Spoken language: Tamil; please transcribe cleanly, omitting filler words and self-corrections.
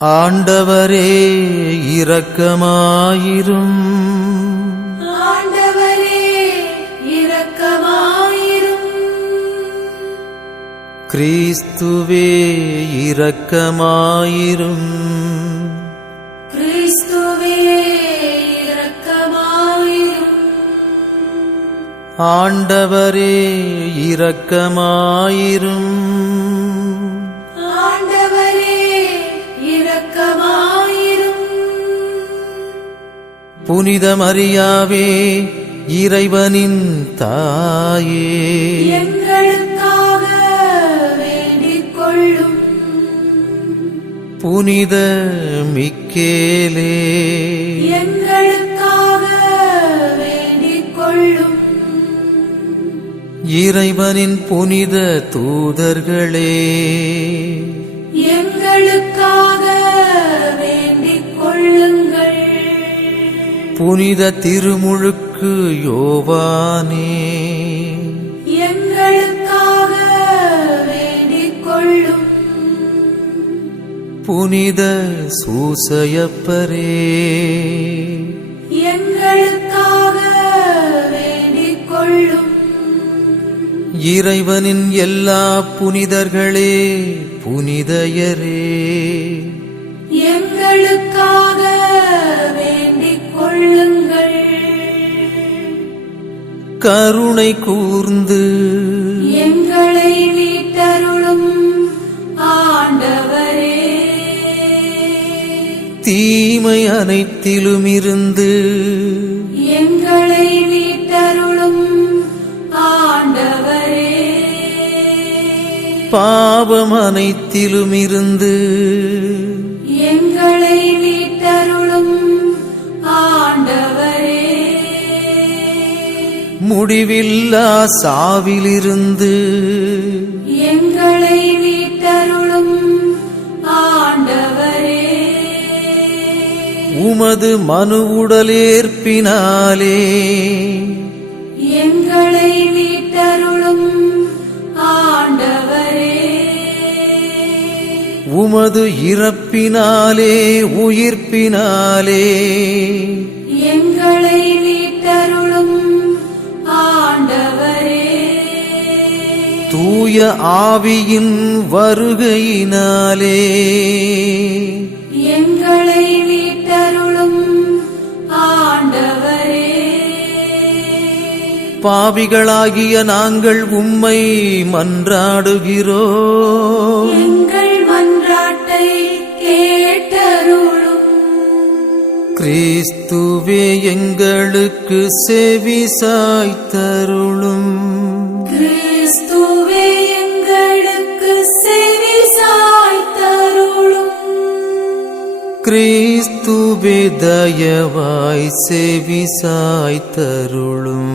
ஆண்டவரே இரக்கமாயிரும். ஆண்டவரே இரக்கமாயிரும். கிறிஸ்துவே இரக்கமாயிரும். கிறிஸ்துவே இரக்கமாயிரும். ஆண்டவரே இரக்கமாயிரும். புனித மரியாவே இறைவனின் தாயே, எங்களுக்காக வேண்டிக் கொள்ளும். புனித மிக்கேலே, எங்களுக்காக வேண்டிக் கொள்ளும். இறைவனின் புனித தூதர்களே, எங்களுக்காக வேண்டிக் கொள்ளுங்கள். புனித திருமுழுக்கு யோவானே, எங்களுக்காக வேண்டிக் கொள்ளும். புனித சூசையப்பரே, எங்களுக்காக வேண்டிக் கொள்ளும். இறைவனின் எல்லா புனிதர்களே, புனிதையரே, எங்களுக்காக வேண்டிக் கொள்ளுங்கள். கருணை கூர்ந்து எங்களை மீட்டருளும் ஆண்டவரே. தீமை அனைத்திலுமிருந்து எங்களை மீட்டருளும் ஆண்டவரே. பாவம் அனைத்திலுமிருந்து எங்களை மீட்டருளும் ஆண்டவரே. முடிவில்லா சாவிலிருந்து எங்களை மீட்டருளும் ஆண்டவரே. உமது மனு உடலேற்பினாலே எங்களை மீட்டருளும் ஆண்டவரே. உமது இறப்பினாலே உயிர்ப்பினாலே எங்களை மீட்டருளும் ஆண்டவரே. தூய ஆவியின் வருகையினாலே எங்களை மீட்டருளும் ஆண்டவரே. பாவிகளாகிய நாங்கள் உம்மை மன்றாடுகிறோம். எங்கள் மன்றாட்டை கேட்டருளும். கிறிஸ்துவே எங்களுக்கு செவி சாய்த்தருளும். கிறிஸ்துவே எங்களுக்கு செவி சாய்த்தருளும். கிறிஸ்துவே தயவாய் செவி சாய்த்தருளும்.